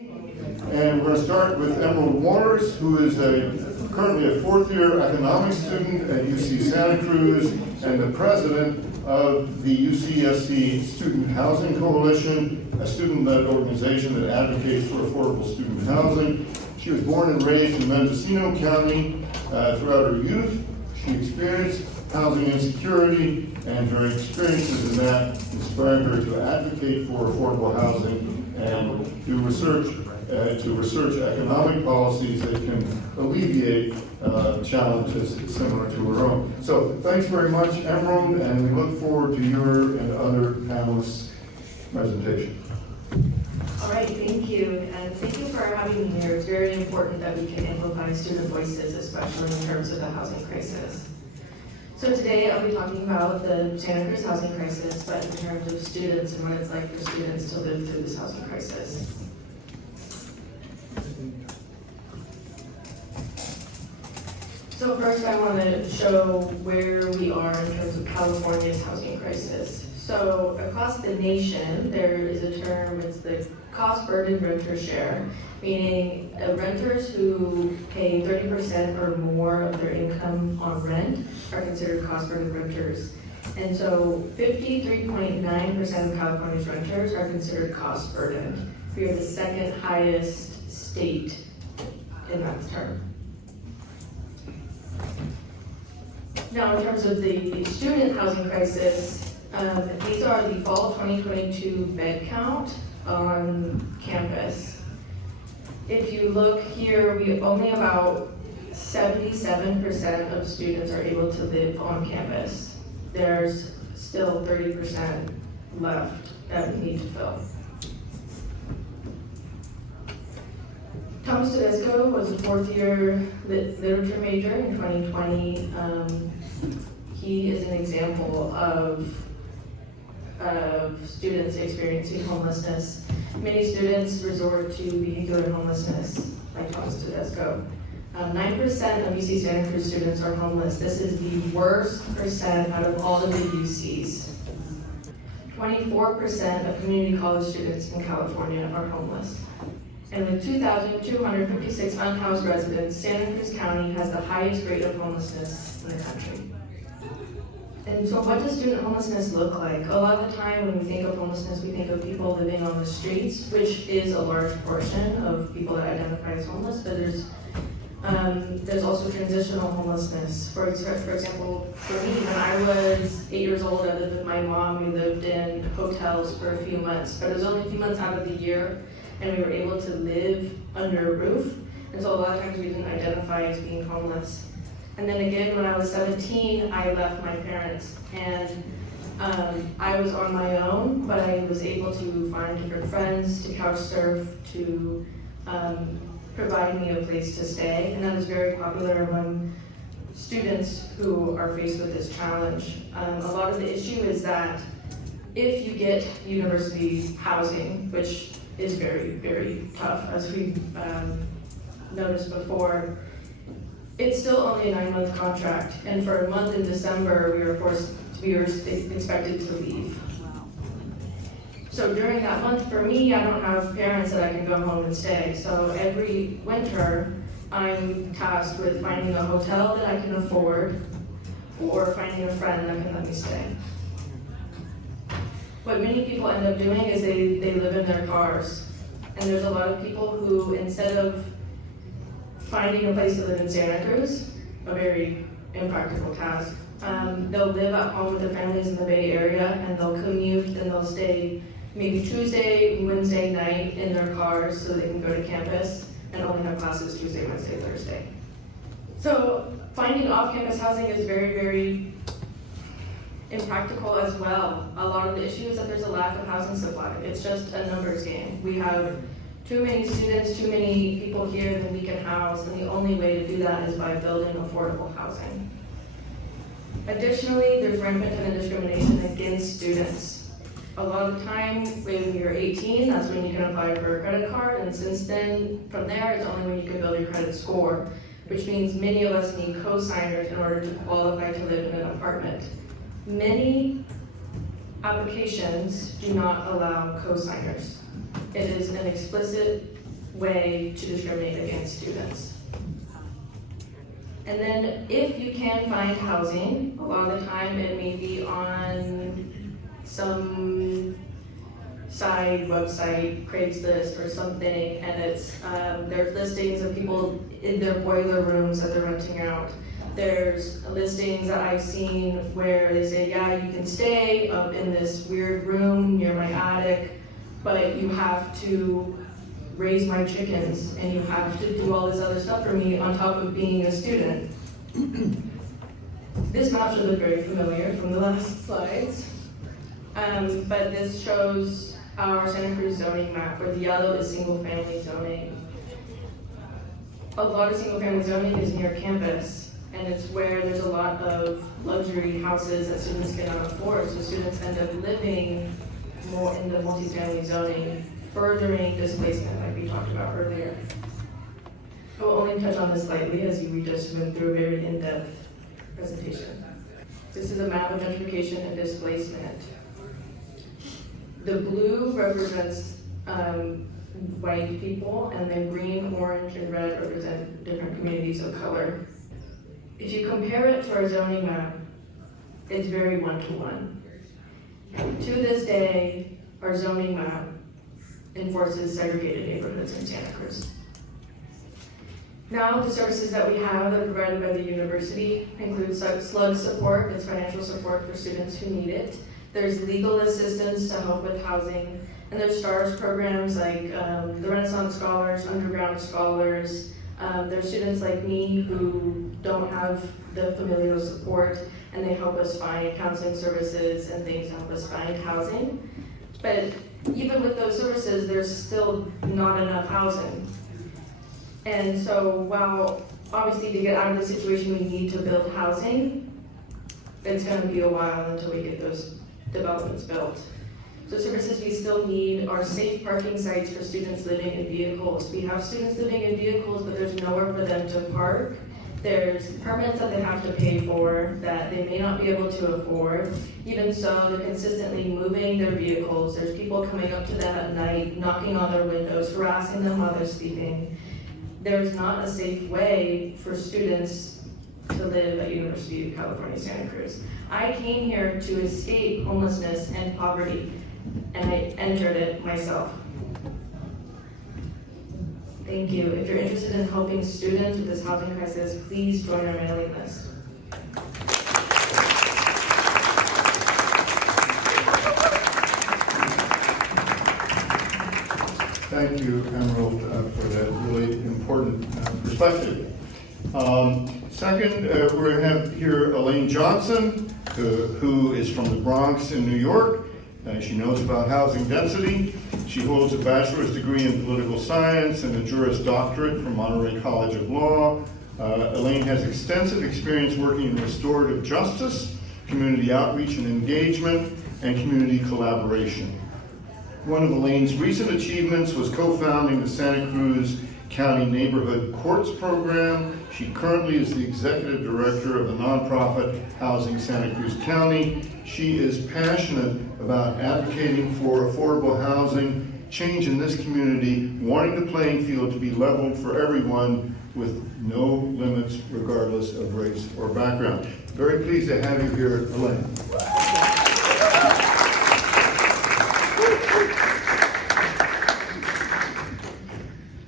And we're going to start with Emerald Waters, who is currently a fourth-year economics student at UC Santa Cruz and the president of the UCSC Student Housing Coalition, a student-led organization that advocates for affordable student housing. She was born and raised in Mendocino County. Throughout her youth, she experienced housing insecurity, and her experiences in that inspired her to advocate for affordable housing and do research to research economic policies that can alleviate challenges similar to her own. So thanks very much, Emerald, and we look forward to your and other panelists' presentation. All right, thank you, and thank you for having me here. It's very important that we can amplify student voices, especially in terms of the housing crisis. So today I'll be talking about the Santa Cruz housing crisis, but in terms of students and what it's like for students to live through this housing crisis. So first I want to show where we are in terms of California's housing crisis. So across the nation, there is a term, it's the cost burden renter share, meaning renters who pay 30% or more of their income on rent are considered cost burden renters. And so 53.9% of California's renters are considered cost burden. We are the second highest state in that term. Now, in terms of the student housing crisis, these are the fall 2022 bed count on campus. If you look here, we only about 77% of students are able to live on campus. There's still 30% left that we need to fill. Thomas Tedesco was a fourth-year literature major in 2020. He is an example of students experiencing homelessness. Many students resort to behavioral homelessness, like Thomas Tedesco. 9% of UC Santa Cruz students are homeless. This is the worst percent out of all of the UCs. 24% of community college students in California are homeless. And with 2,256 unhoused residents, Santa Cruz County has the highest rate of homelessness in the country. And so what does student homelessness look like? A lot of the time when we think of homelessness, we think of people living on the streets, which is a large portion of people that identify as homeless, but there's also transitional homelessness. For example, for me, when I was 8 years old, I lived with my mom. We lived in hotels for a few months, but it was only a few months out of the year, and we were able to live under a roof. And so a lot of times we didn't identify as being homeless. And then again, when I was 17, I left my parents, and I was on my own, but I was able to find different friends, to couch surf, to provide me a place to stay. And that is very popular among students who are faced with this challenge. A lot of the issue is that if you get university housing, which is very, very tough, as we've noticed before, it's still only a 9-month contract, and for a month in December, we were expected to leave. So during that month, for me, I don't have parents that I can go home and stay. So every winter, I'm tasked with finding a hotel that I can afford, or finding a friend that can let me stay. What many people end up doing is they live in their cars. And there's a lot of people who, instead of finding a place to live in Santa Cruz, a very impractical task, they'll live at home with their families in the Bay Area, and they'll commute, and they'll stay maybe Tuesday, Wednesday night in their cars so they can go to campus and only have classes Tuesday, Wednesday, Thursday. So finding off-campus housing is very, very impractical as well. A lot of the issue is that there's a lack of housing supply. It's just a numbers game. We have too many students, too many people here than we can house, and the only way to do that is by building affordable housing. Additionally, there's rampant tenant discrimination against students. A lot of the time, when you're 18, that's when you can apply for a credit card, and since then, from there, it's only when you can build your credit score, which means many of us need co-signers in order to qualify to live in an apartment. Many applications do not allow co-signers. It is an explicit way to discriminate against students. And then if you can find housing, a lot of the time it may be on some side website, Craigslist or something, and it's there's listings of people in their boiler rooms that they're renting out. There's listings that I've seen where they say, yeah, you can stay up in this weird room near my attic, but you have to raise my chickens and you have to do all this other stuff for me on top of being a student. This map should look very familiar from the last slides, but this shows our Santa Cruz zoning map, where the yellow is single-family zoning. A lot of single-family zoning is near campus, and it's where there's a lot of luxury houses that students cannot afford, so students end up living more in the multi-family zoning, furthering displacement like we talked about earlier. I will only touch on this lightly as we just went through a very in-depth presentation. This is a map of gentrification and displacement. The blue represents white people, and then green, orange, and red represent different communities of color. If you compare it to our zoning map, it's very one-to-one. To this day, our zoning map enforces segregated neighborhoods in Santa Cruz. Now, the services that we have that are provided by the university include slug support, that's financial support for students who need it. There's legal assistance to help with housing, and there's STARS programs like the Renaissance Scholars, Underground Scholars. There's students like me who don't have the familial support, and they help us find counseling services and things to help us find housing. But even with those services, there's still not enough housing. And so while obviously to get out of the situation we need to build housing, it's going to be a while until we get those developments built. So services we still need are safe parking sites for students living in vehicles. We have students living in vehicles, but there's nowhere for them to park. There's permits that they have to pay for that they may not be able to afford. Even so, they're consistently moving their vehicles. There's people coming up to them at night, knocking on their windows, harassing them while they're sleeping. There's not a safe way for students to live at University of California, Santa Cruz. I came here to escape homelessness and poverty, and I entered it myself. Thank you. If you're interested in helping students with this housing crisis, please join our mailing list. Thank you, Emerald, for that really important perspective. Second, we have here Elaine Johnson, who is from the Bronx in New York. She knows about housing density. She holds a bachelor's degree in political science and a Juris Doctorate from Monterey College of Law. Elaine has extensive experience working in restorative justice, community outreach and engagement, and community collaboration. One of Elaine's recent achievements was co-founding the Santa Cruz County Neighborhood Courts Program. She currently is the executive director of the nonprofit Housing Santa Cruz County. She is passionate about advocating for affordable housing, change in this community, wanting the playing field to be leveled for everyone with no limits regardless of race or background. Very pleased to have you here, Elaine.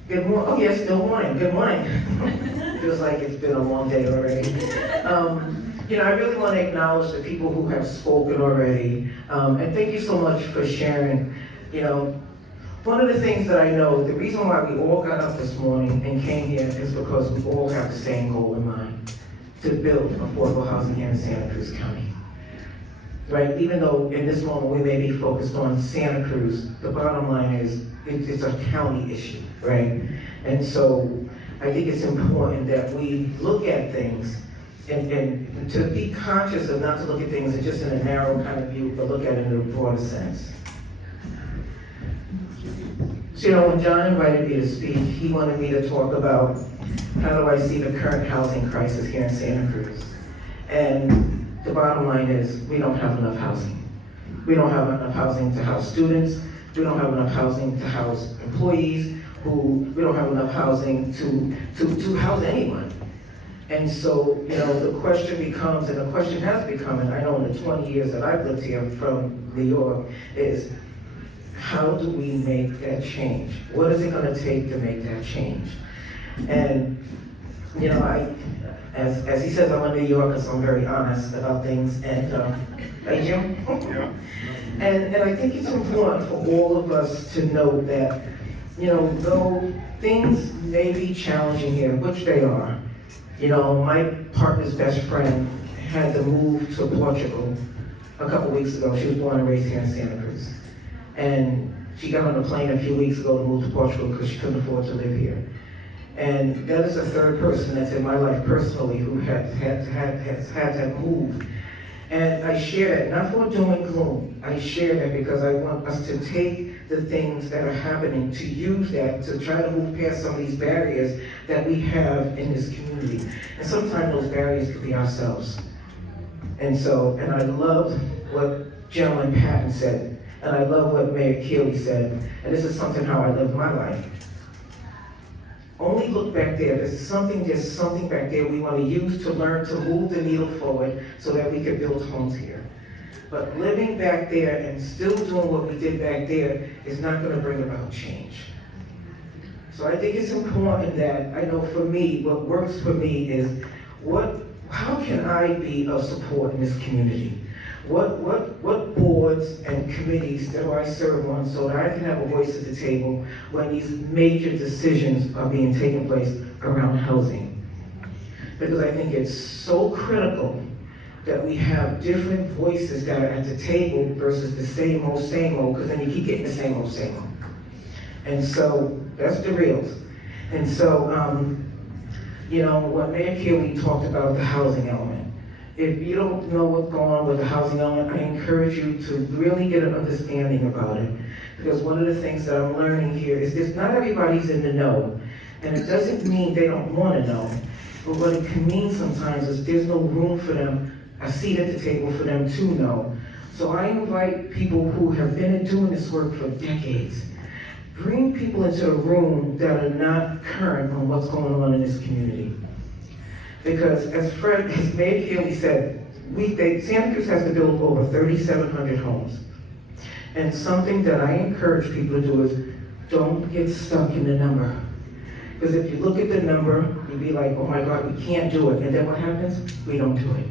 Good morning. Oh yes, good morning. Good morning. Feels like it's been a long day already. I really want to acknowledge the people who have spoken already, and thank you so much for sharing. One of the things that I know, the reason why we all got up this morning and came here is because we all have the same goal in mind: to build affordable housing here in Santa Cruz County. Right? Even though in this moment we may be focused on Santa Cruz, the bottom line is it's a county issue, right? And so I think it's important that we look at things and to be conscious of not to look at things just in a narrow kind of view, but look at it in a broader sense. So when John invited me to speak, he wanted me to talk about how do I see the current housing crisis here in Santa Cruz. And the bottom line is we don't have enough housing. We don't have enough housing to house students. We don't have enough housing to house employees. who we don't have enough housing to house anyone. And so, the question becomes, and the question has become, and I know in the 20 years that I've lived here from New York, is how do we make that change? What is it gonna take to make that change? And, as he says, I'm a New Yorker, so I'm very honest about things, and, hey, Jim? Yeah. And I think it's important for all of us to know that, though things may be challenging here, which they are, my partner's best friend had to move to Portugal a couple weeks ago. She was born and raised here in Santa Cruz. And she got on a plane a few weeks ago to move to Portugal because she couldn't afford to live here. And that is the third person that's in my life personally who has had to move. And I share that, not for doom and gloom. I share that because I want us to take the things that are happening, to use that, to try to move past some of these barriers that we have in this community. And sometimes those barriers could be ourselves. And I love what Gentleman Patton said, and I love what Mayor Keeley said, and this is something how I live my life. Only look back there. There's something back there we want to use to learn to move the needle forward so that we can build homes here. But living back there and still doing what we did back there is not going to bring about change. So I think it's important that, I know for me, what works for me is, how can I be of support in this community? What boards and committees do I serve on so that I can have a voice at the table when these major decisions are being taken place around housing? Because I think it's so critical that we have different voices that are at the table versus the same old, because then you keep getting the same old. And so, that's the reals. And so, when Mayor Keeley talked about the housing element, if you don't know what's going on with the housing element, I encourage you to really get an understanding about it. Because one of the things that I'm learning here is that not everybody's in the know. And it doesn't mean they don't want to know. But what it can mean sometimes is there's no room for them, a seat at the table for them to know. So I invite people who have been doing this work for decades. Bring people into the room that are not current on what's going on in this community. Because as Mayor Keeley said, Santa Cruz has to build over 3,700 homes. And something that I encourage people to do is, don't get stuck in the number. Because if you look at the number, you'll be like, oh my God, we can't do it. And then what happens? We don't do it.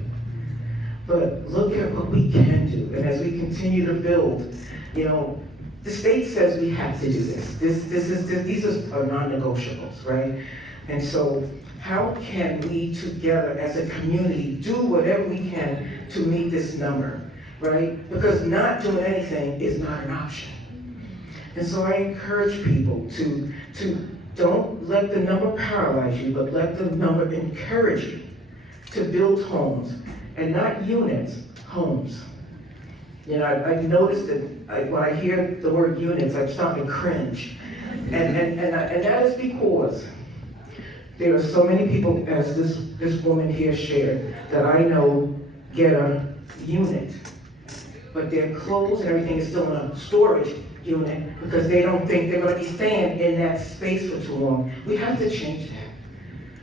But look at what we can do. And as we continue to build, the state says we have to do this. These are non-negotiables, right? And so, how can we together as a community do whatever we can to meet this number, right? Because not doing anything is not an option. And so I encourage people to don't let the number paralyze you, but let the number encourage you to build homes, and not units, homes. I've noticed that when I hear the word units, I'm starting to cringe. And that is because there are so many people, as this woman here shared, that I know get a unit, but their clothes and everything is still in a storage unit because they don't think they're going to be staying in that space for too long. We have to change that.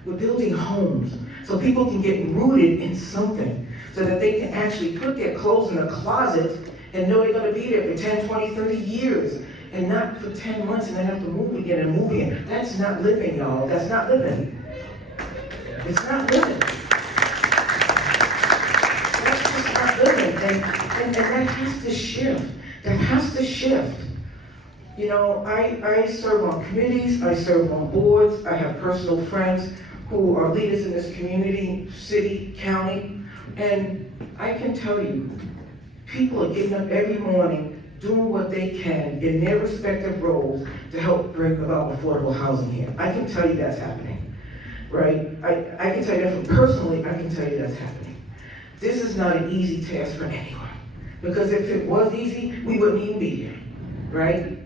We're building homes so people can get rooted in something, so that they can actually put their clothes in a closet and know they're going to be there for 10, 20, 30 years. And not for 10 months and then have to move again and move again. That's not living, y'all. That's not living. It's not living. That's just not living. And that has to shift. That has to shift. I serve on committees, I serve on boards, I have personal friends who are leaders in this community, city, county, and I can tell you, people are getting up every morning doing what they can in their respective roles to help bring about affordable housing here. I can tell you that's happening, right? I can tell you that personally, I can tell you that's happening. This is not an easy task for anyone, because if it was easy, we wouldn't even be here, right?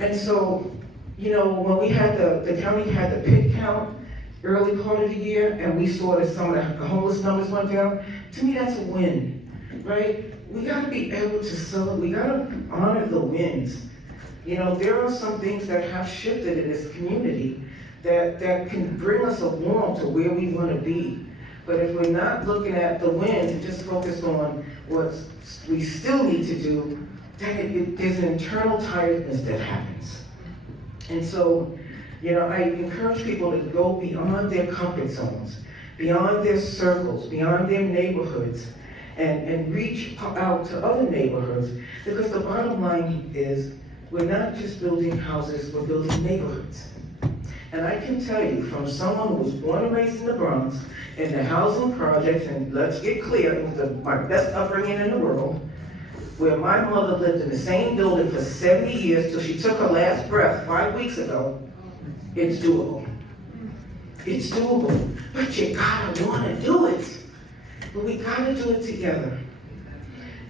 And so, when we had the county had the pit count early part of the year, and we saw that some of the homeless numbers went down, to me that's a win, right? We gotta be able to celebrate, we gotta honor the wins. You know, there are some things that have shifted in this community that can bring us along to where we want to be. But if we're not looking at the wins and just focused on what we still need to do, then there's an internal tiredness that happens. And so, you know, I encourage people to go beyond their comfort zones, beyond their circles, beyond their neighborhoods, and reach out to other neighborhoods, because the bottom line is we're not just building houses, we're building neighborhoods. And I can tell you, from someone who was born and raised in the Bronx, in the housing projects, and let's get clear, it was my best upbringing in the world, where my mother lived in the same building for 70 years till she took her last breath 5 weeks ago, it's doable. It's doable, but you gotta wanna do it. But we gotta do it together.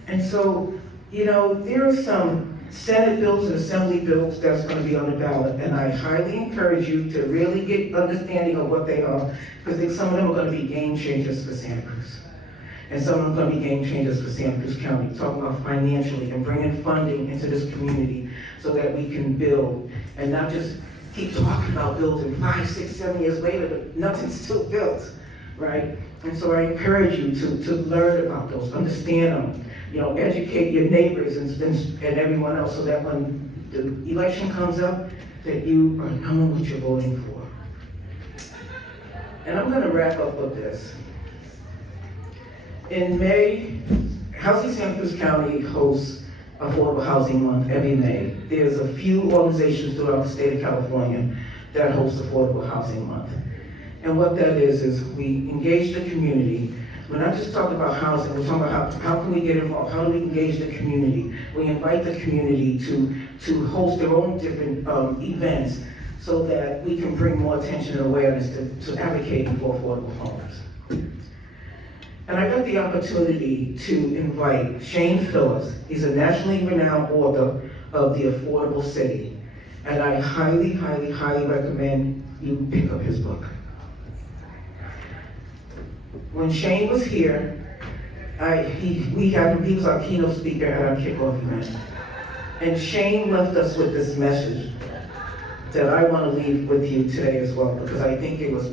And so, you know, there are some Senate bills and Assembly bills that's gonna be on the ballot, and I highly encourage you to really get understanding of what they are, because some of them are gonna be game changers for Santa Cruz. And some of them are gonna be game changers for Santa Cruz County, talking about financially and bringing funding into this community so that we can build, and not just keep talking about building 5, 6, 7 years later, but nothing's still built, right? And so I encourage you to learn about those, understand them, you know, educate your neighbors and everyone else, so that when the election comes up, that you are knowing what you're voting for. And I'm gonna wrap up with this. In May, Housing Santa Cruz County hosts Affordable Housing Month every May. There's a few organizations throughout the state of California that host Affordable Housing Month. And what that is we engage the community. We're not just talking about housing, we're talking about how can we get involved, how do we engage the community? We invite the community to host their own different events so that we can bring more attention and awareness to advocating for affordable homes. And I got the opportunity to invite Shane Phillips. He's a nationally renowned author of The Affordable City. And I highly, highly, highly recommend you pick up his book. When Shane was here, he was our keynote speaker at our kickoff event. And Shane left us with this message that I want to leave with you today as well, because I think it was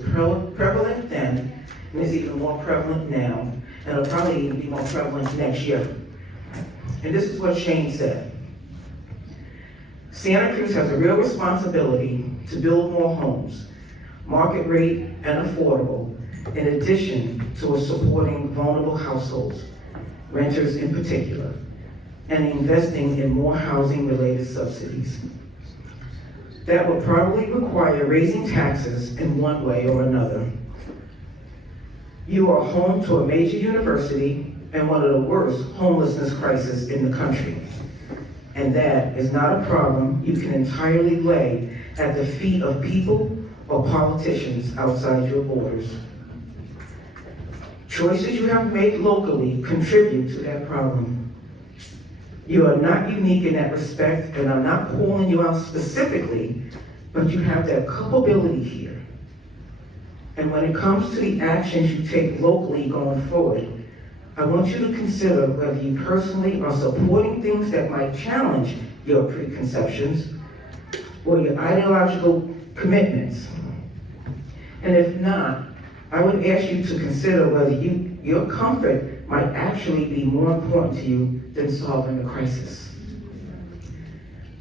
prevalent then, and is even more prevalent now, and it'll probably even be more prevalent next year. And this is what Shane said. Santa Cruz has a real responsibility to build more homes, market rate and affordable, in addition to supporting vulnerable households, renters in particular, and investing in more housing-related subsidies. That will probably require raising taxes in one way or another. You are home to a major university and one of the worst homelessness crises in the country. And that is not a problem you can entirely lay at the feet of people or politicians outside your borders. Choices you have made locally contribute to that problem. You are not unique in that respect, and I'm not calling you out specifically, but you have that culpability here. And when it comes to the actions you take locally going forward, I want you to consider whether you personally are supporting things that might challenge your preconceptions or your ideological commitments. And if not, I would ask you to consider whether your comfort might actually be more important to you than solving the crisis.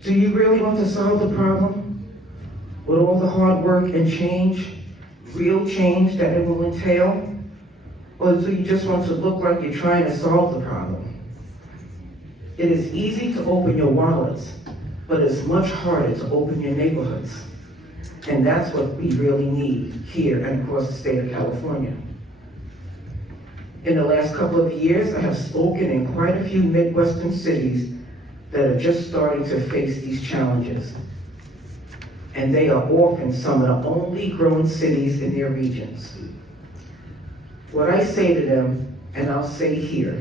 Do you really want to solve the problem with all the hard work and change, real change that it will entail? Or do you just want to look like you're trying to solve the problem? It is easy to open your wallets, but it's much harder to open your neighborhoods. And that's what we really need here and across the state of California. In the last couple of years, I have spoken in quite a few Midwestern cities that are just starting to face these challenges. And they are often some of the only growing cities in their regions. What I say to them, and I'll say here,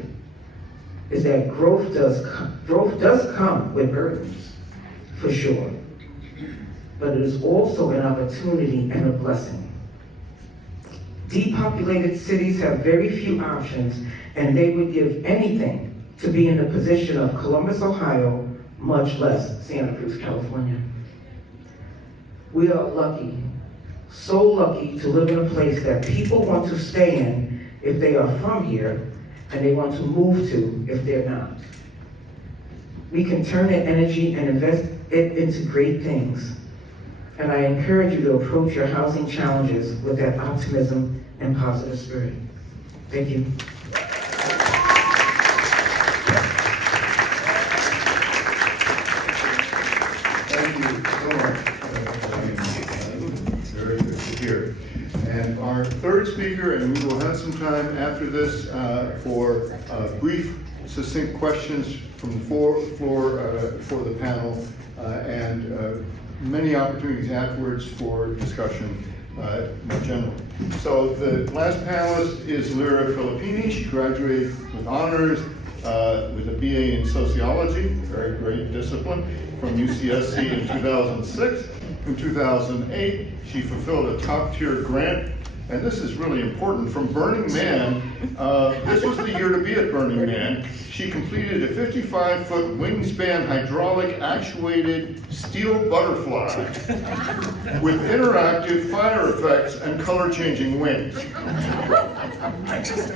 is that growth does come with burdens, for sure. But it is also an opportunity and a blessing. Depopulated cities have very few options, and they would give anything to be in the position of Columbus, Ohio, much less Santa Cruz, California. We are lucky, so lucky to live in a place that people want to stay in if they are from here, and they want to move to if they're not. We can turn that energy and invest it into great things. And I encourage you to approach your housing challenges with that optimism and positive spirit. Thank you. Thank you so much. Very good to hear. And our third speaker, and we will have some time after this for brief, succinct questions from the floor for the panel, and many opportunities afterwards for discussion in general. So the last panelist is Lira Filippini. She graduated with honors with a BA in sociology, very great discipline, from UCSC in 2006. In 2008, she fulfilled a top-tier grant, and this is really important, from Burning Man. This was the year to be at Burning Man. She completed a 55-foot wingspan hydraulic actuated steel butterfly with interactive fire effects and color-changing wings.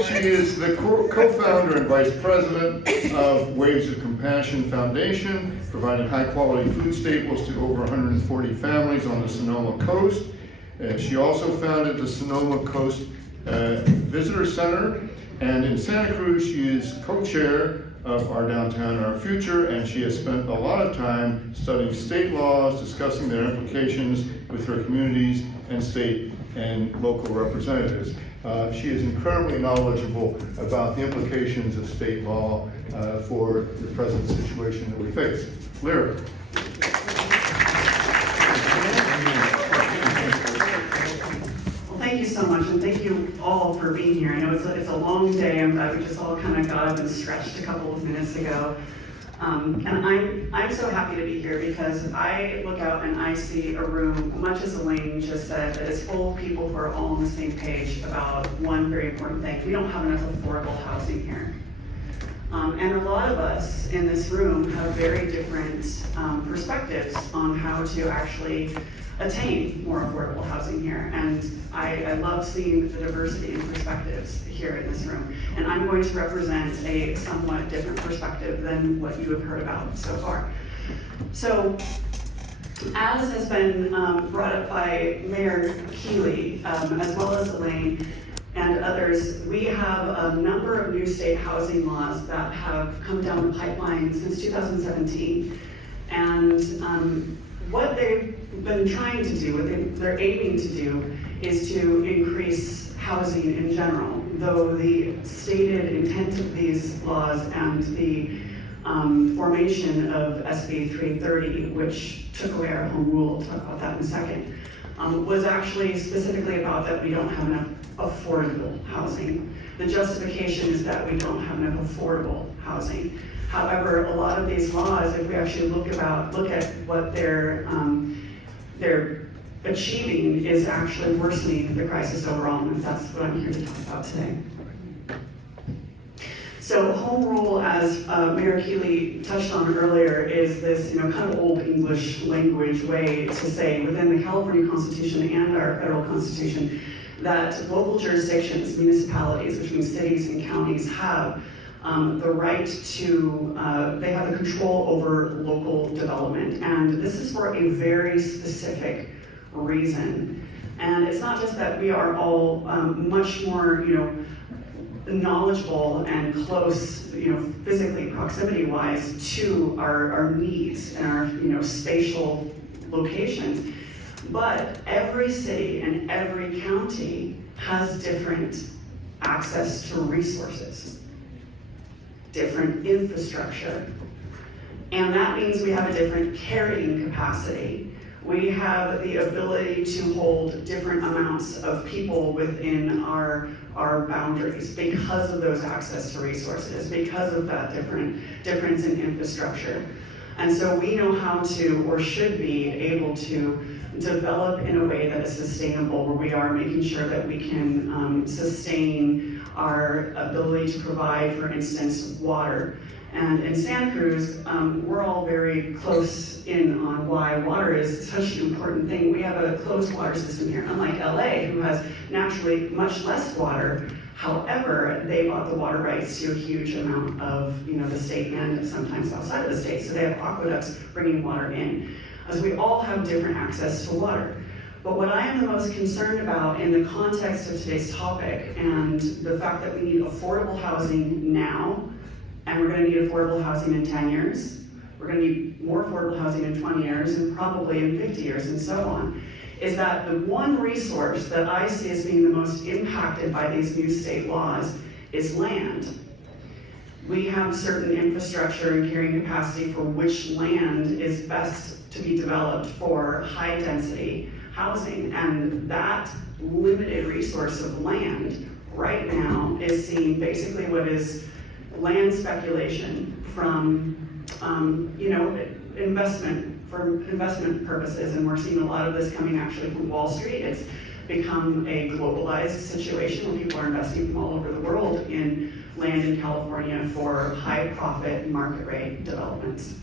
She is the co-founder and vice president of Waves of Compassion Foundation, providing high-quality food staples to over 140 families on the Sonoma Coast. She also founded the Sonoma Coast Visitor Center, and in Santa Cruz, she is co-chair of Our Downtown, Our Future, and she has spent a lot of time studying state laws, discussing their implications with her communities and state and local representatives. She is incredibly knowledgeable about the implications of state law for the present situation that we face. Lira. Thank you so much, and thank you all for being here. I know it's a long day, and we just all kind of got up and stretched a couple of minutes ago. And I'm so happy to be here because I look out and I see a room, much as Elaine just said, that is full of people who are all on the same page about one very important thing. We don't have enough affordable housing here. And a lot of us in this room have very different perspectives on how to actually attain more affordable housing here. And I love seeing the diversity in perspectives here in this room. And I'm going to represent a somewhat different perspective than what you have heard about so far. So, as has been brought up by Mayor Keeley, as well as Elaine and others, we have a number of new state housing laws that have come down the pipeline since 2017. And what they've been trying to do, what they're aiming to do, is to increase housing in general, though the stated intent of these laws and the formation of SB 330, which took away our home rule, we'll talk about that in a second, was actually specifically about that we don't have enough affordable housing. The justification is that we don't have enough affordable housing. However, a lot of these laws, if we actually look at what they're achieving, is actually worsening the crisis overall, and that's what I'm here to talk about today. So home rule, as Mayor Keeley touched on earlier, is this kind of old English language way to say within the California Constitution and our federal Constitution that local jurisdictions, municipalities, which means cities and counties, have the right to, they have the control over local development. And this is for a very specific reason. And it's not just that we are all much more, knowledgeable and close, physically, proximity-wise to our needs and our, spatial locations. But every city and every county has different access to resources, different infrastructure. And that means we have a different carrying capacity. We have the ability to hold different amounts of people within our boundaries because of those access to resources, because of that difference in infrastructure. And so we know how to, or should be able to, develop in a way that is sustainable, where we are making sure that we can sustain our ability to provide, for instance, water And in Santa Cruz, we're all very close in on why water is such an important thing. We have a closed water system here, unlike LA, who has naturally much less water. However, they bought the water rights to a huge amount of the state and sometimes outside of the state. So they have aqueducts bringing water in. As we all have different access to water. But what I am the most concerned about in the context of today's topic and the fact that we need affordable housing now, and we're going to need affordable housing in 10 years, we're going to need more affordable housing in 20 years, and probably in 50 years, and so on, is that the one resource that I see as being the most impacted by these new state laws is land. We have certain infrastructure and carrying capacity for which land is best to be developed for high density housing, and that limited resource of land right now is seeing basically what is land speculation from investment for investment purposes, and we're seeing a lot of this coming actually from Wall Street. It's become a globalized situation where people are investing from all over the world in land in California for high profit market rate developments.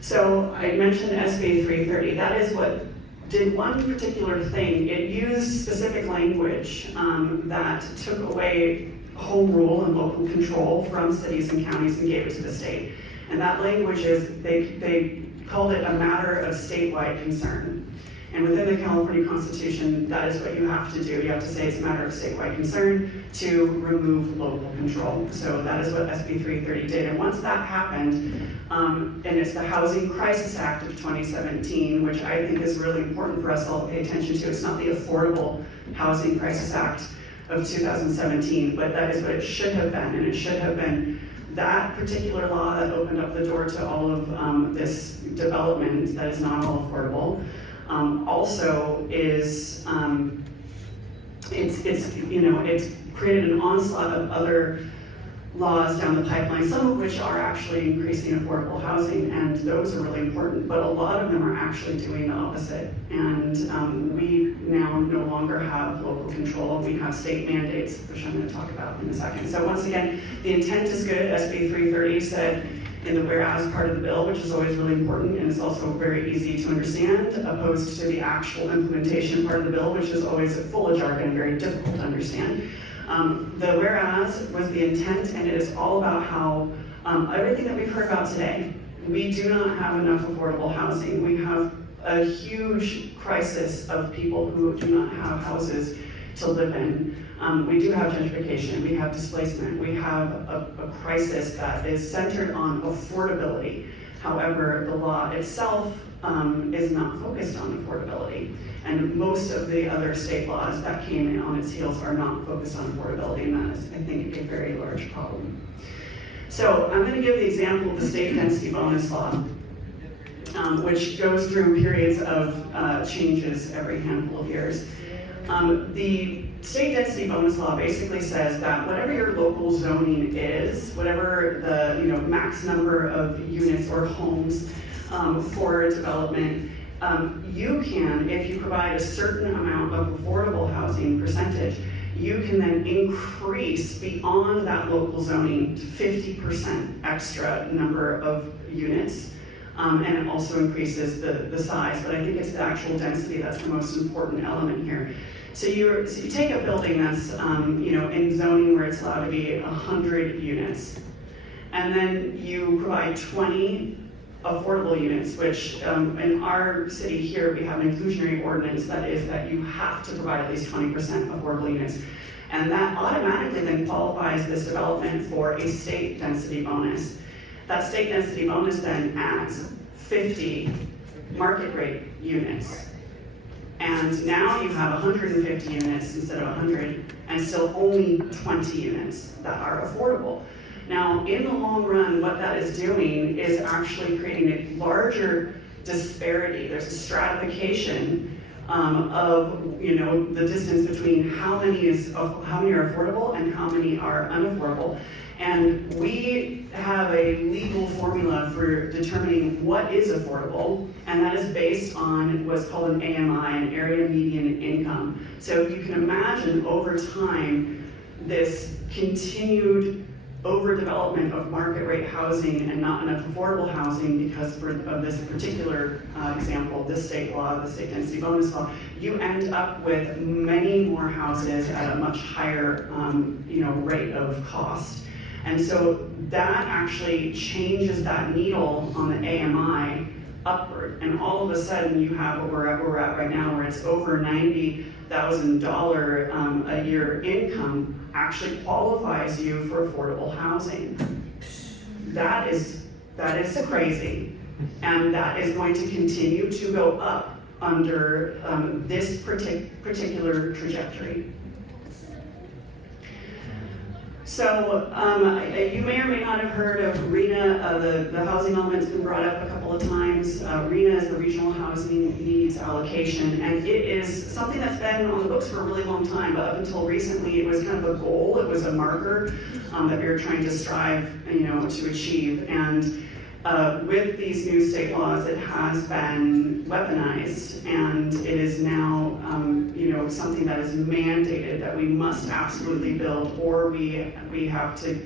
So I mentioned SB 330. That is what did one particular thing. It used specific language that took away home rule and local control from cities and counties and gave it to the state. And that language is, they called it a matter of statewide concern. And within the California Constitution, that is what you have to do. You have to say it's a matter of statewide concern to remove local control. So that is what SB 330 did. And once that happened, and it's the Housing Crisis Act of 2017, which I think is really important for us all to pay attention to. It's not the Affordable Housing Crisis Act of 2017, but that is what it should have been. And it should have been that particular law that opened up the door to all of this development that is not all affordable. Also is it's created an onslaught of other laws down the pipeline, some of which are actually increasing affordable housing, and those are really important, but a lot of them are actually doing the opposite. And we now no longer have local control, we have state mandates, which I'm going to talk about in a second. So once again, the intent is good. SB 330 said in the whereas part of the bill, which is always really important, and it's also very easy to understand, opposed to the actual implementation part of the bill, which is always full of jargon and very difficult to understand. The whereas was the intent, and it is all about how everything that we've heard about today, we do not have enough affordable housing. We have a huge crisis of people who do not have houses to live in. We do have gentrification, we have displacement, we have a crisis that is centered on affordability. However, the law itself is not focused on affordability. And most of the other state laws that came in on its heels are not focused on affordability, and that is, I think, a very large problem. So I'm going to give the example of the state density bonus law, which goes through periods of changes every handful of years. The state density bonus law basically says that whatever your local zoning is, whatever the max number of units or homes for development, you can, if you provide a certain amount of affordable housing percentage, you can then increase beyond that local zoning 50% extra number of units. And it also increases the size, but I think it's the actual density that's the most important element here. So you take a building that's in zoning where it's allowed to be 100 units, and then you provide 20 affordable units, which in our city here, we have an inclusionary ordinance that is that you have to provide at least 20% affordable units. And that automatically then qualifies this development for a state density bonus. That state density bonus then adds 50 market rate units. And now you have 150 units instead of 100, and still only 20 units that are affordable. Now, in the long run, what that is doing is actually creating a larger disparity. There's a stratification of the distance between how many are affordable and how many are unaffordable. And we have a legal formula for determining what is affordable, and that is based on what's called an AMI, an area median income. So you can imagine over time this continued overdevelopment of market rate housing and not enough affordable housing because of this particular example, this state law, the state density bonus law, you end up with many more houses at a much higher rate of cost. And so that actually changes that needle on the AMI upward. And all of a sudden you have what we're at right now, where it's over $90,000 a year income actually qualifies you for affordable housing. That is crazy. And that is going to continue to go up under this particular trajectory. So you may or may not have heard of RHNA. The housing element's been brought up a couple of times. RHNA is the Regional Housing Needs Allocation, and it is something that's been on the books for a really long time, but up until recently it was kind of a goal, it was a marker that we were trying to strive to achieve. And with these new state laws, it has been weaponized, and it is now something that is mandated that we must absolutely build, or we have to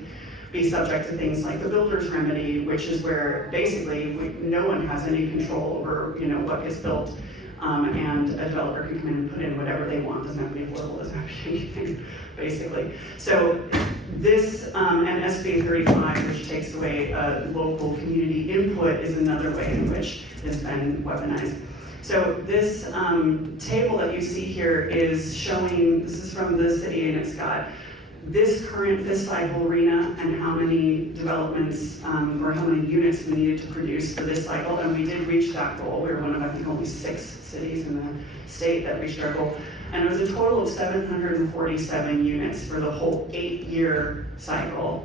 be subject to things like the builder's remedy, which is where basically no one has any control over what gets built, and a developer can come in and put in whatever they want. Doesn't have to be affordable, doesn't have to be anything, basically. So this, and SB 35, which takes away local community input, is another way in which it's been weaponized. So this table that you see here is showing, this is from the city, and it's got this cycle RHNA and how many developments or how many units we needed to produce for this cycle, and we did reach that goal. We were one of, I think, only 6 cities in the state that reached our goal. And it was a total of 747 units for the whole 8-year cycle.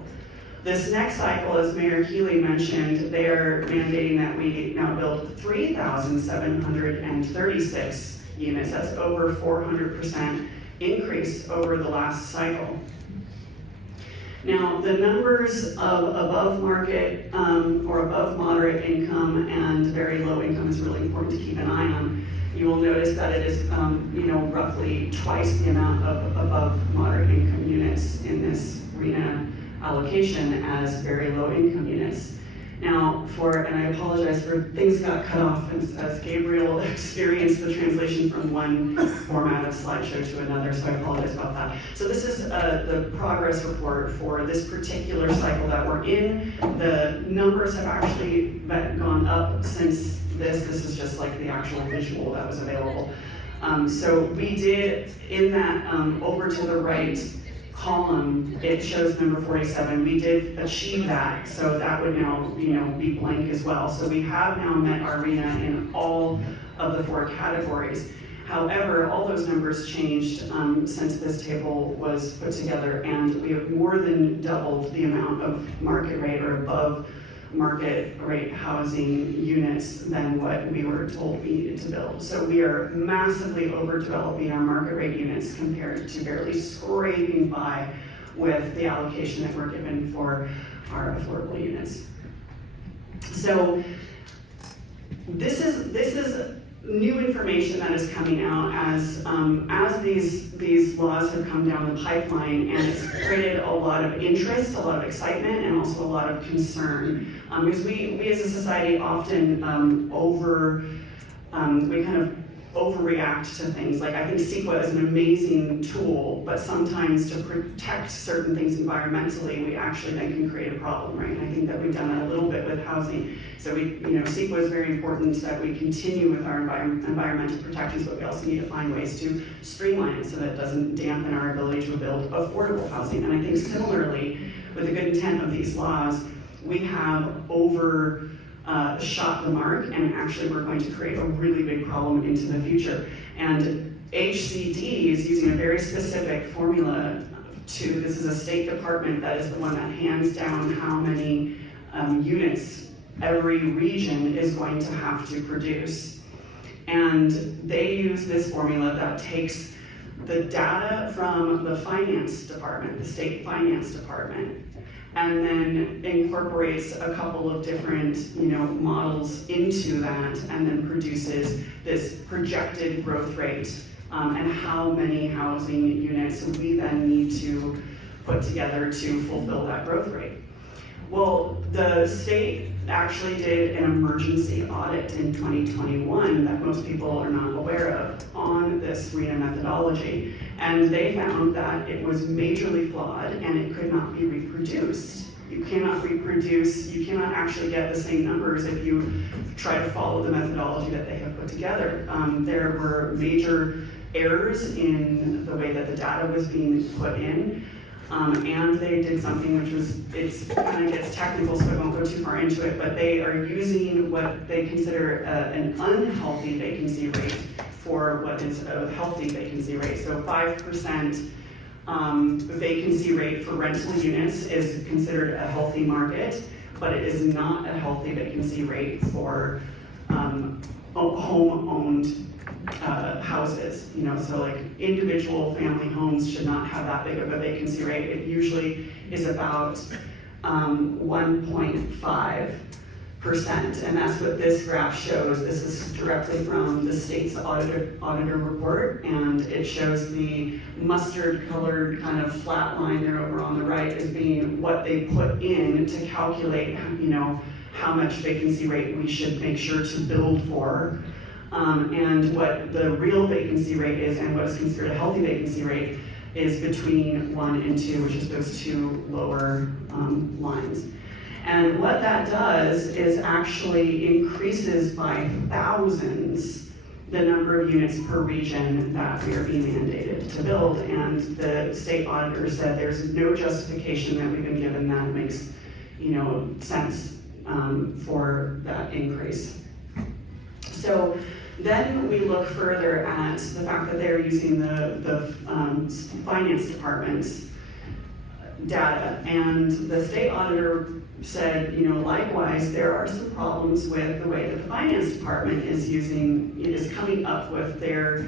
This next cycle, as Mayor Healy mentioned, they are mandating that we now build 3,736 units. That's over 400% increase over the last cycle. Now, the numbers of above market or above moderate income and very low income is really important to keep an eye on. You will notice that it is, roughly twice the amount of above moderate income units in this RHNA allocation as very low income units. Now, and I apologize for things got cut off as Gabriel experienced the translation from one format of slideshow to another, so I apologize about that. So this is the progress report for this particular cycle that we're in. The numbers have actually gone up since this is just like the actual visual that was available. So we did, in that over to the right column, it shows number 47. We did achieve that, so that would now be blank as well. So we have now met our RHNA in all of the 4 categories. However, all those numbers changed since this table was put together, and we have more than doubled the amount of market rate or above market rate housing units than what we were told we needed to build. So we are massively overdeveloping our market rate units compared to barely scraping by with the allocation that we're given for our affordable units. So this is new information that is coming out as these laws have come down the pipeline, and it's created a lot of interest, a lot of excitement, and also a lot of concern. Because we as a society often we kind of overreact to things. Like, I think CEQA is an amazing tool, but sometimes to protect certain things environmentally, we actually then can create a problem, right? And I think that we've done that a little bit with housing. So CEQA is very important that we continue with our environmental protections, but we also need to find ways to streamline it so that it doesn't dampen our ability to build affordable housing. And I think similarly, with the good intent of these laws, we have shot the mark, and actually we're going to create a really big problem into the future. And HCD is using a very specific formula this is a state department that is the one that hands down how many units every region is going to have to produce. And they use this formula that takes the data from the finance department, the state finance department, and then incorporates a couple of different models into that, and then produces this projected growth rate and how many housing units we then need to put together to fulfill that growth rate. Well, the state actually did an emergency audit in 2021 that most people are not aware of on this RENA methodology. And they found that it was majorly flawed and it could not be reproduced. You cannot reproduce, you cannot actually get the same numbers if you try to follow the methodology that they have put together. There were major errors in the way that the data was being put in. And they did something which was, it kind of gets technical, so I won't go too far into it, but they are using what they consider an unhealthy vacancy rate for what is a healthy vacancy rate. So 5% vacancy rate for rental units is considered a healthy market, but it is not a healthy vacancy rate for home-owned houses, you know, so like individual family homes should not have that big of a vacancy rate. It usually is about 1.5%, and that's what this graph shows. This is directly from the state's auditor report, and it shows the mustard colored kind of flat line there over on the right as being what they put in to calculate, you know, how much vacancy rate we should make sure to build for. And what the real vacancy rate is and what is considered a healthy vacancy rate is between 1 and 2, which is those two lower lines. And what that does is actually increases by thousands the number of units per region that we are being mandated to build. And the state auditor said there's no justification that we've been given that makes, you know, sense for that increase. So then we look further at the fact that they're using the finance department's data, and the state auditor said, you know, likewise, there are some problems with the way that the finance department is coming up with their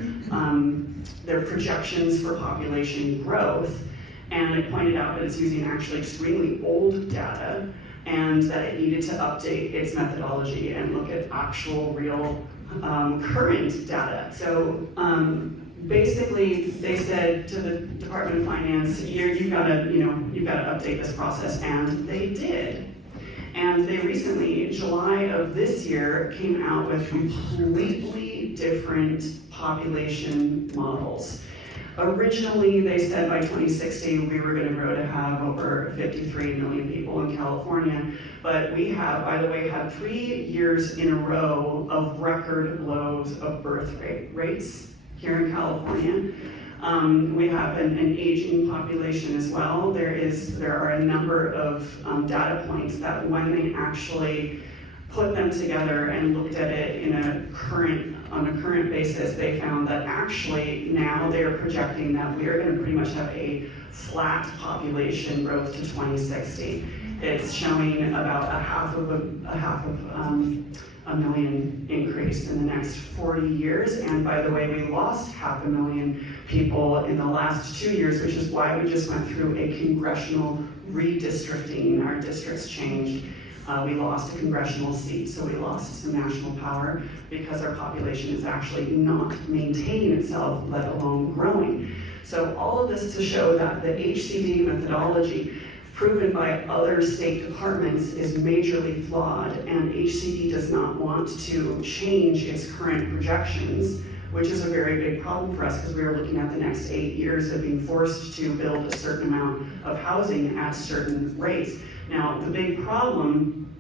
projections for population growth, and it pointed out that it's using actually extremely old data, and that it needed to update its methodology and look at actual real current data. So basically, they said to the Department of Finance, you've got to update this process, and they did. And they recently, July of this year, came out with completely different population models. Originally, they said by 2060 we were going to grow to have over 53 million people in California, but we have, by the way, had 3 years in a row of record lows of birth rates here in California. We have an aging population as well. There are a number of data points that when they actually put them together and looked at it on a current basis, they found that actually now they're projecting that we are going to pretty much have a flat population growth to 2060. It's showing about a half of a million increase in the next 40 years. And by the way, we lost 500,000 people in the last 2 years, which is why we just went through a congressional redistricting. Our districts changed. We lost a congressional seat, so we lost some national power because our population is actually not maintaining itself, let alone growing. So all of this to show that the HCD methodology, proven by other state departments, is majorly flawed, and HCD does not want to change its current projections, which is a very big problem for us because we are looking at the next 8 years of being forced to build a certain amount of housing at certain rates. Now, the big problem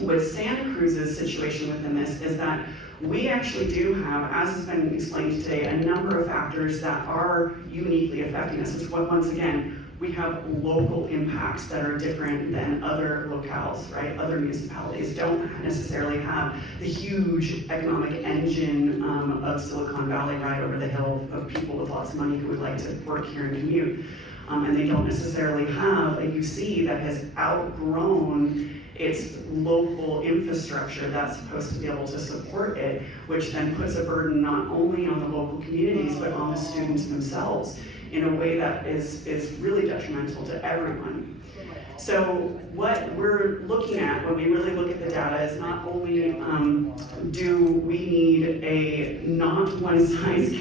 with Santa Cruz's situation within this is that we actually do have, as has been explained today, a number of factors that are uniquely affecting us. It's what, once again, we have local impacts that are different than other locales, right? Other municipalities don't necessarily have the huge economic engine of Silicon Valley right over the hill of people with lots of money who would like to work here and commute. And they don't necessarily have a UC that has outgrown its local infrastructure that's supposed to be able to support it, which then puts a burden not only on the local communities, but on the students themselves in a way that is really detrimental to everyone. So what we're looking at when we really look at the data is not only do we need a not one size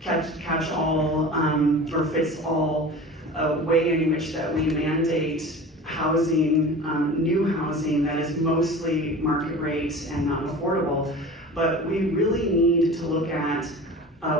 catch all or fits all a way in which that we mandate housing, new housing that is mostly market rate and not affordable. But we really need to look at,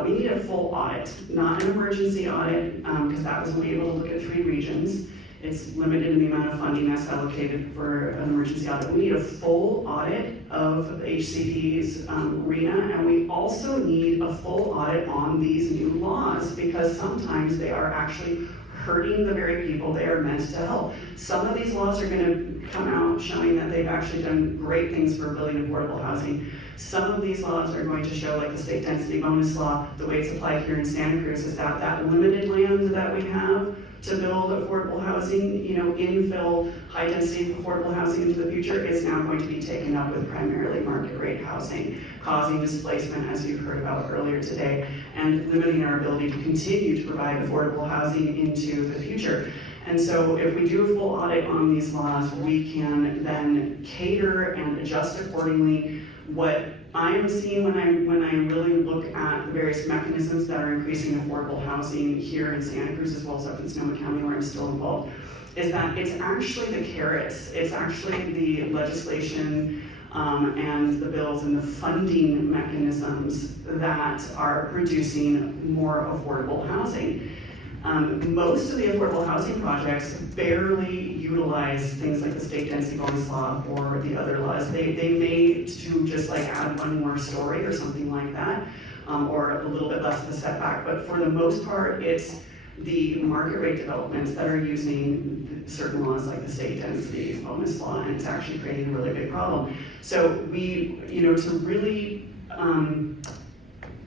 we need a full audit, not an emergency audit, because that was only able to look at 3 regions. It's limited in the amount of funding that's allocated for an emergency audit. We need a full audit of the HCD's arena, and we also need a full audit on these new laws, because sometimes they are actually hurting the very people they are meant to help. Some of these laws are going to come out showing that they've actually done great things for building affordable housing. Some of these laws are going to show, like the state density bonus law, the way it's applied here in Santa Cruz is that that limited land that we have to build affordable housing, infill high density affordable housing into the future is now going to be taken up with primarily market rate housing, causing displacement, as you've heard about earlier today, and limiting our ability to continue to provide affordable housing into the future. And so if we do a full audit on these laws, we can then cater and adjust accordingly. What I am seeing when I really look at the various mechanisms that are increasing affordable housing here in Santa Cruz as well as up in Sonoma County where I'm still involved, is that it's actually the carrots, it's actually the legislation and the bills and the funding mechanisms that are producing more affordable housing. Most of the affordable housing projects barely utilize things like the state density bonus law or the other laws. They may to just like add one more story or something like that, or a little bit less of a setback. But for the most part, it's the market rate developments that are using certain laws like the state density bonus law, and it's actually creating a really big problem. So we, to really,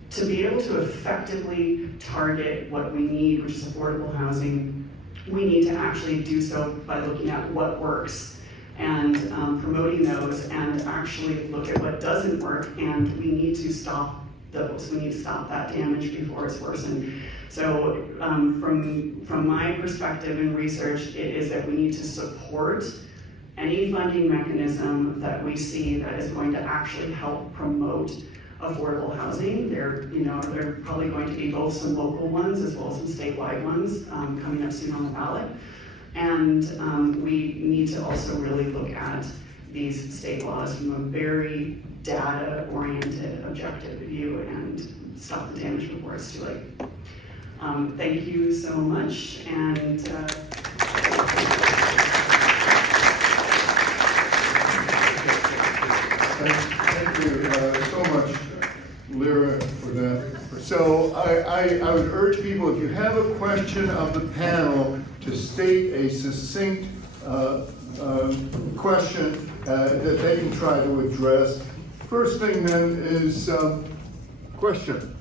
to be able to effectively target what we need, which is affordable housing, we need to actually do so by looking at what works and promoting those, and actually look at what doesn't work, and we need to stop those. We need to stop that damage before it's worsened. So from my perspective in research, it is that we need to support any funding mechanism that we see that is going to actually help promote affordable housing. There are probably going to be both some local ones as well as some statewide ones coming up soon on the ballot. And we need to also really look at these state laws from a very data-oriented, objective view and stop the damage before it's too late. Thank you so much. And Thank you so much, Lira, for that. So I would urge people, if you have a question of the panel, to state a succinct question that they can try to address. First thing then is question.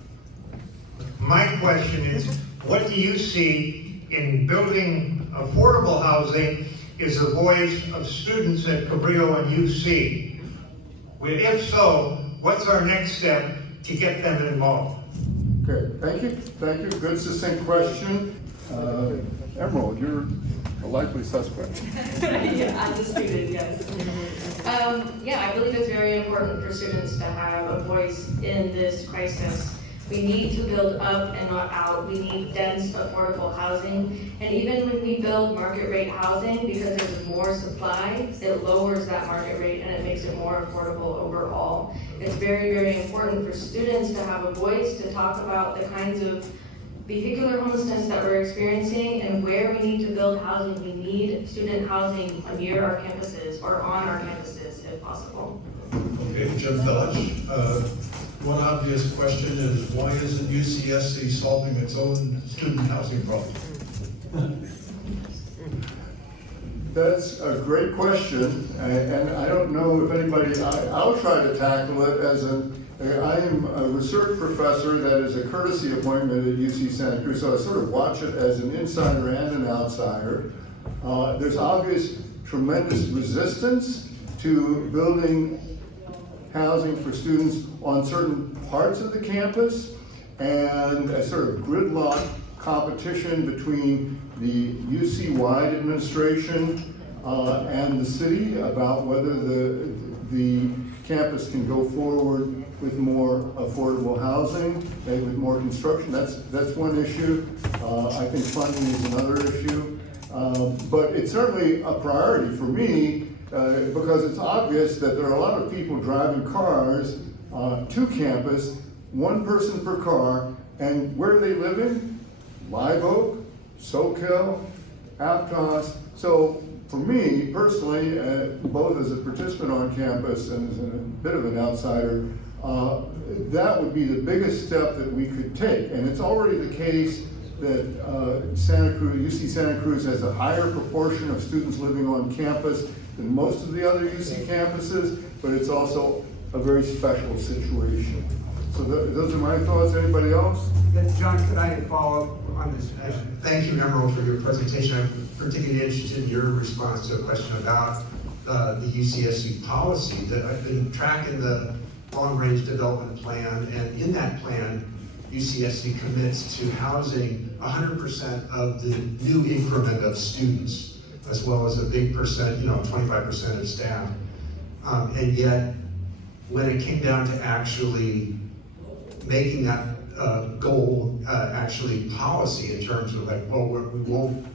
My question is, what do you see in building affordable housing is the voice of students at Cabrillo and UC? If so, what's our next step to get them involved? Okay, thank you. Thank you. Good succinct question. Emerald, you're a likely suspect. Yeah, as a student, yes. Yeah, I believe it's very important for students to have a voice in this crisis. We need to build up and not out. We need dense, affordable housing. And even when we build market rate housing, because there's more supply, it lowers that market rate and it makes it more affordable overall. It's very, very important for students to have a voice to talk about the kinds of vehicular homelessness that we're experiencing and where we need to build housing. We need student housing near our campuses or on our campuses if possible. Okay, Jim Village. One obvious question is, why isn't UCSC solving its own student housing problem? That's a great question, and I don't know if anybody, I'll try to tackle it as I am a research professor that is a courtesy appointment at UC Santa Cruz, so I sort of watch it as an insider and an outsider. There's obvious tremendous resistance to building housing for students on certain parts of the campus, and a sort of gridlock competition between the UC-wide administration and the city about whether the campus can go forward with more affordable housing, maybe with more construction. That's one issue. I think funding is another issue. But it's certainly a priority for me because it's obvious that there are a lot of people driving cars to campus, one person per car, and where are they living? Live Oak, Soquel, Aptos. So for me personally, both as a participant on campus and as a bit of an outsider, that would be the biggest step that we could take. And it's already the case that UC Santa Cruz has a higher proportion of students living on campus than most of the other UC campuses, but it's also a very special situation. So those are my thoughts. Anybody else? John, could I follow up on this? Thank you, Member, for your presentation. I'm particularly interested in your response to a question about the UCSC policy. That I've been tracking the long-range development plan, and in that plan, UCSC commits to housing 100% of the new increment of students, as well as a big percent, 25% of staff. And yet, when it came down to actually making that goal actually policy in terms of like, well, we won't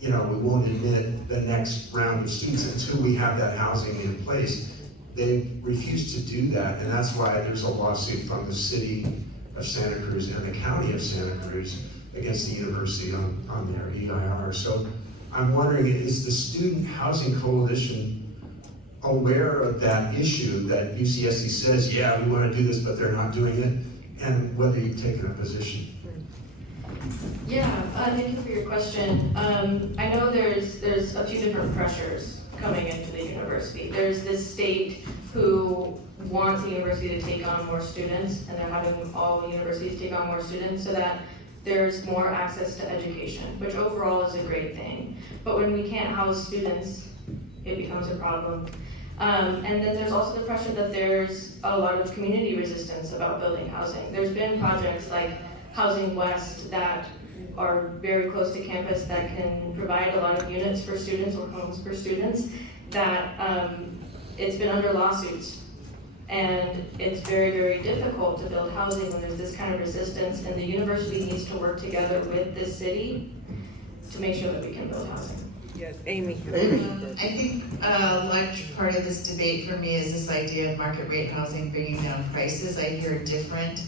admit the next round of students until we have that housing in place. They refused to do that, and that's why there's a lawsuit from the city of Santa Cruz and the county of Santa Cruz against the university on their EIR. So I'm wondering, is the Student Housing Coalition aware of that issue that UCSC says, yeah, we want to do this, but they're not doing it, and whether you've taken a position? Yeah, thank you for your question. I know there's a few different pressures coming into the university. There's this state who wants the university to take on more students, and they're having all universities take on more students so that there's more access to education, which overall is a great thing. But when we can't house students, it becomes a problem. And then there's also the pressure that there's a lot of community resistance about building housing. There's been projects like Housing West that are very close to campus that can provide a lot of units for students or homes for students that it's been under lawsuits. And it's very, very difficult to build housing when there's this kind of resistance, and the university needs to work together with this city to make sure that we can build housing. Yes, Amy. I think a large part of this debate for me is this idea of market rate housing bringing down prices. I hear different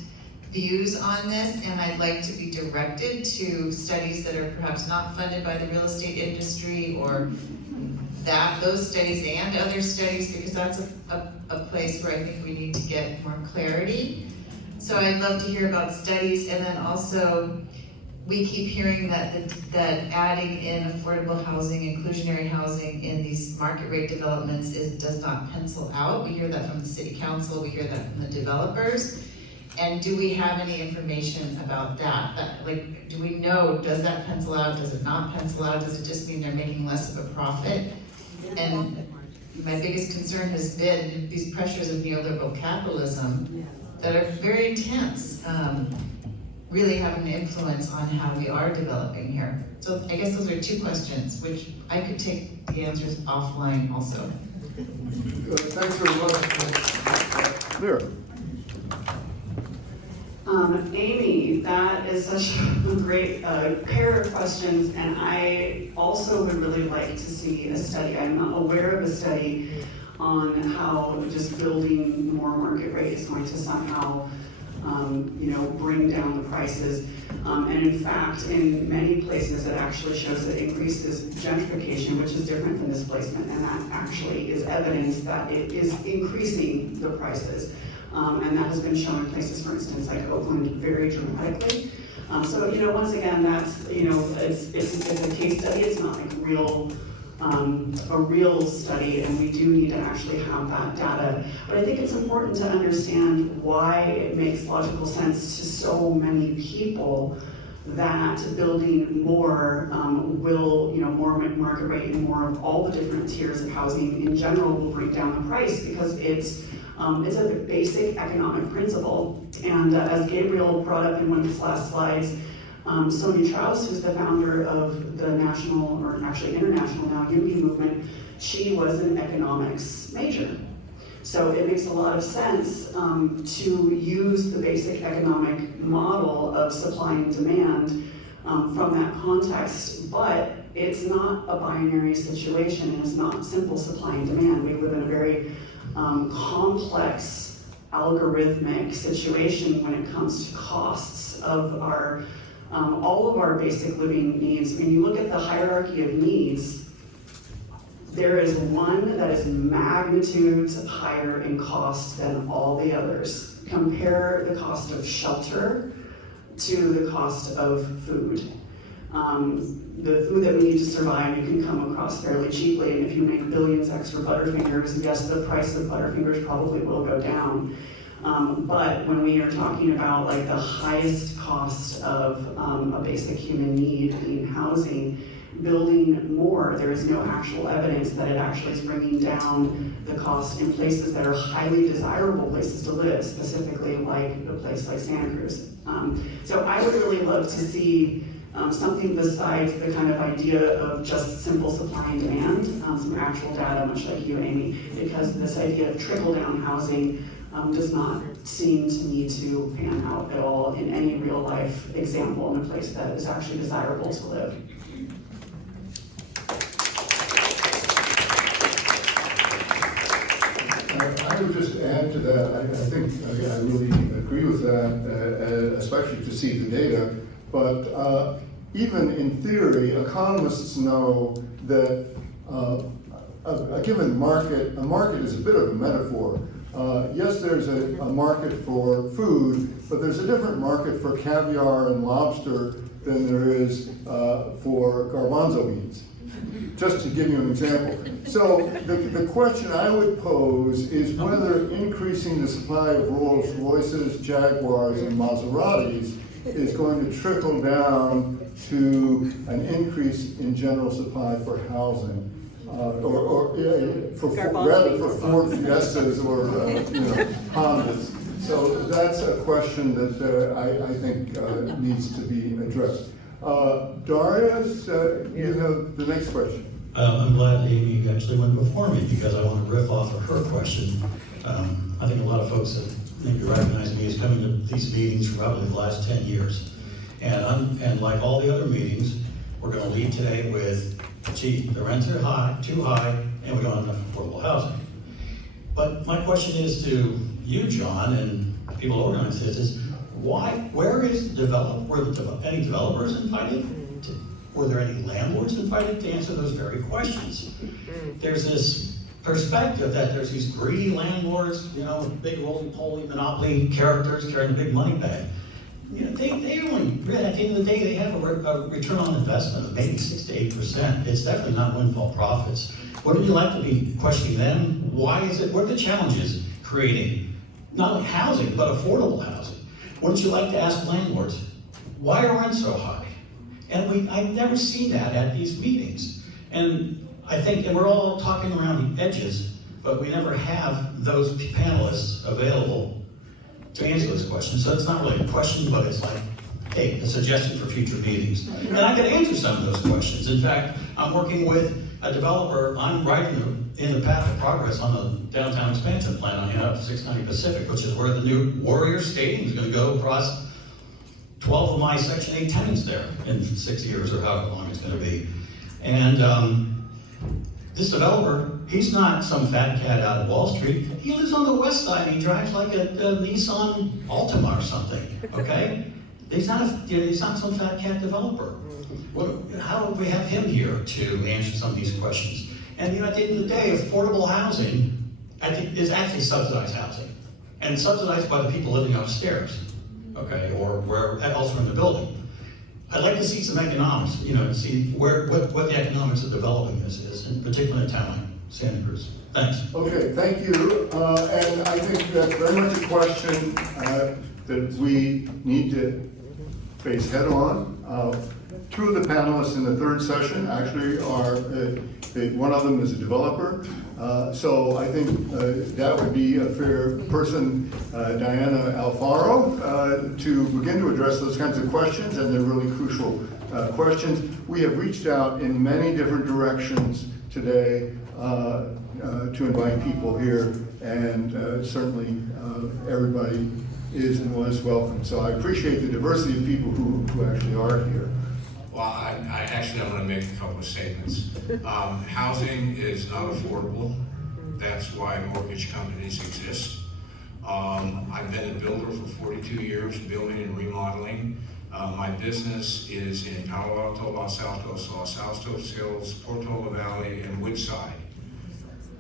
views on this, and I'd like to be directed to studies that are perhaps not funded by the real estate industry, or those studies and other studies, because that's a place where I think we need to get more clarity. So I'd love to hear about studies, and then also we keep hearing that adding in affordable housing, inclusionary housing in these market rate developments does not pencil out. We hear that from the city council, we hear that from the developers. And do we have any information about that? Like, do we know, does that pencil out, does it not pencil out? Does it just mean they're making less of a profit? And my biggest concern has been these pressures of neoliberal capitalism that are very intense, really have an influence on how we are developing here. So I guess those are two questions, which I could take the answers offline also. Thanks very much. Lira. Amy, that is such a great pair of questions, and I also would really like to see a study. I'm not aware of a study on how just building more market rate is going to somehow bring down the prices. And in fact, in many places, it actually shows that increases gentrification, which is different than displacement, and that actually is evidence that it is increasing the prices. And that has been shown in places, for instance, like Oakland, very dramatically. So, once again, that's, it's a case study. It's not like a real study, and we do need to actually have that data. But I think it's important to understand why it makes logical sense to so many people that building more will, more market rate and more of all the different tiers of housing in general will bring down the price, because it's a basic economic principle. And as Gabriel brought up in one of his last slides, Sonia Strauss, who's the founder of the national, or actually international now, Unity movement, she was an economics major. So it makes a lot of sense to use the basic economic model of supply and demand from that context, but it's not a binary situation, and it's not simple supply and demand. We live in a very complex, algorithmic situation when it comes to costs of our all of our basic living needs. When you look at the hierarchy of needs, there is one that is magnitudes higher in cost than all the others. Compare the cost of shelter to the cost of food. The food that we need to survive, you can come across fairly cheaply, and if you make billions extra Butterfingers, yes, the price of Butterfingers probably will go down. But when we are talking about like the highest cost of a basic human need being housing, building more, there is no actual evidence that it actually is bringing down the cost in places that are highly desirable places to live, specifically like a place like Santa Cruz. So I would really love to see something besides the kind of idea of just simple supply and demand, some actual data, much like you, Amy, because this idea of trickle-down housing does not seem to me to pan out at all in any real-life example in a place that is actually desirable to live. I would just add to that, I think I really agree with that, especially to see the data, but even in theory, economists know that a given market, a market is a bit of a metaphor. Yes, there's a market for food, but there's a different market for caviar and lobster than there is for garbanzo beans. Just to give you an example. So the question I would pose is whether increasing the supply of Rolls Royces, Jaguars, and Maseratis is going to trickle down to an increase in general supply for housing. Rather for Ford Fiestas or Hondas. So that's a question that I think needs to be addressed. Darius, you have the next question. I'm glad Amy actually went before me because I want to riff off of her question. I think a lot of folks that maybe recognize me as coming to these meetings for probably the last 10 years. And like all the other meetings, we're going to leave today with, gee, the rents are high, too high, and we don't have enough affordable housing. But my question is to you, John, and people organizing this is, where is were any developers invited? Were there any landlords invited to answer those very questions? There's this perspective that there's these greedy landlords, with big roly-poly monopoly characters carrying a big money bag. They only, at the end of the day, they have a return on investment of maybe 6 to 8%. It's definitely not windfall profits. Wouldn't you like to be questioning them? What are the challenges creating not only housing, but affordable housing? Wouldn't you like to ask landlords, why are rents so high? And I never see that at these meetings. And I think, and we're all talking around the edges, but we never have those panelists available to answer those questions. So it's not really a question, but it's like, hey, a suggestion for future meetings. And I can answer some of those questions. In fact, I'm working with a developer. I'm writing in the path of progress on the downtown expansion plan on 690 Pacific, which is where the new Warrior Stadium is going to go across 12 of my Section 8 tenants there in 6 years or however long it's going to be. And this developer, he's not some fat cat out of Wall Street. He lives on the west side. He drives like a Nissan Altima or something, okay? He's not some fat cat developer. How do we have him here to answer some of these questions? And at the end of the day, affordable housing is actually subsidized housing. And subsidized by the people living upstairs, okay, or where elsewhere in the building. I'd like to see some economics, see what the economics of developing this is, in particular in a town like Santa Cruz. Thanks. Okay, thank you. And I think that's very much a question that we need to face head on. Two of the panelists in the third session actually are, one of them is a developer. So I think that would be a fair person, Diana Alfaro, to begin to address those kinds of questions, and they're really crucial questions. We have reached out in many different directions today to invite people here, and certainly everybody is and was welcome. So I appreciate the diversity of people who actually are here. Well, I want to make a couple of statements. Housing is not affordable. That's why mortgage companies exist. I've been a builder for 42 years, building and remodeling. My business is in Palo Alto, Los Altos Hills, Portola Valley, and Woodside.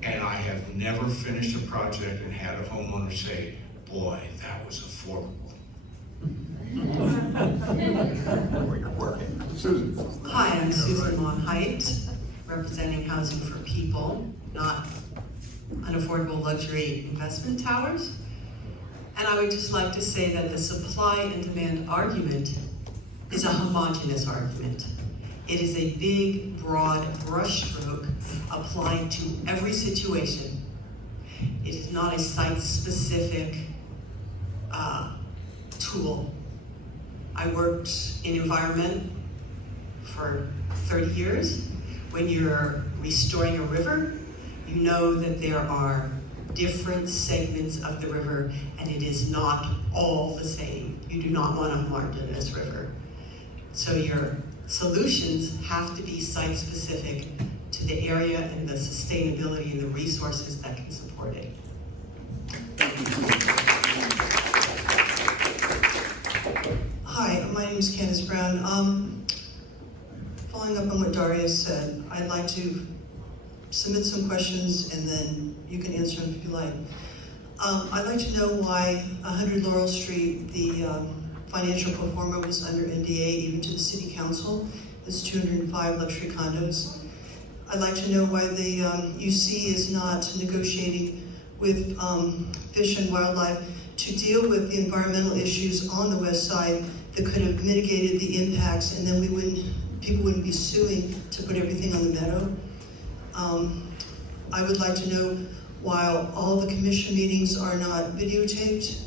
And I have never finished a project and had a homeowner say, boy, that was affordable. Where you're working. Susan. Hi, I'm Susan Monheit, representing Housing for People, not unaffordable luxury investment towers. And I would just like to say that the supply and demand argument is a homogeneous argument. It is a big, broad brushstroke applied to every situation. It is not a site-specific tool. I worked in environment for 30 years. When you're restoring a river, you know that there are different segments of the river, and it is not all the same. You do not want a homogeneous river. So your solutions have to be site-specific to the area and the sustainability and the resources that can support it. Hi, my name is Candace Brown. Following up on what Daria said, I'd like to submit some questions and then you can answer them if you like. I'd like to know why 100 Laurel Street, the financial pro forma was under NDA even to the city council. There's 205 luxury condos. I'd like to know why the UC is not negotiating with Fish and Wildlife to deal with the environmental issues on the west side that could have mitigated the impacts, and then people wouldn't be suing to put everything on the meadow. I would like to know why all the commission meetings are not videotaped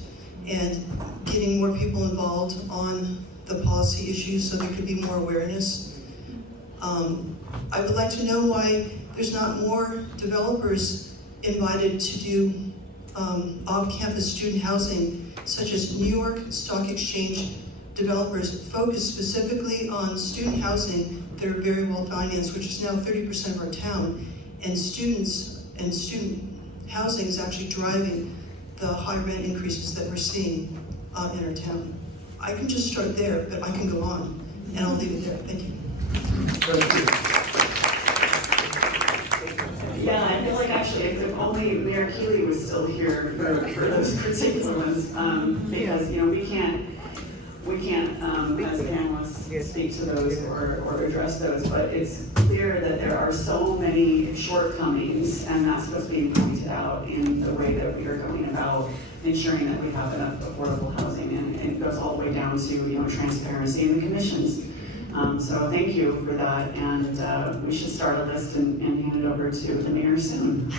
and getting more people involved on the policy issues so there could be more awareness. I would like to know why there's not more developers invited to do off-campus student housing, such as New York Stock Exchange developers focus specifically on student housing that are very well financed, which is now 30% of our town, and students and student housing is actually driving the high rent increases that we're seeing in our town. I can just start there, but I can go on, and I'll leave it there. Thank you. Yeah, I feel like actually if only Mayor Keeley was still here for those particular ones, because we can't as panelists speak to those or address those, but it's clear that there are so many shortcomings, and that's what's being pointed out in the way that we are going about ensuring that we have enough affordable housing, and it goes all the way down to transparency in the commissions. So thank you for that, and we should start a list and hand it over to the mayor soon.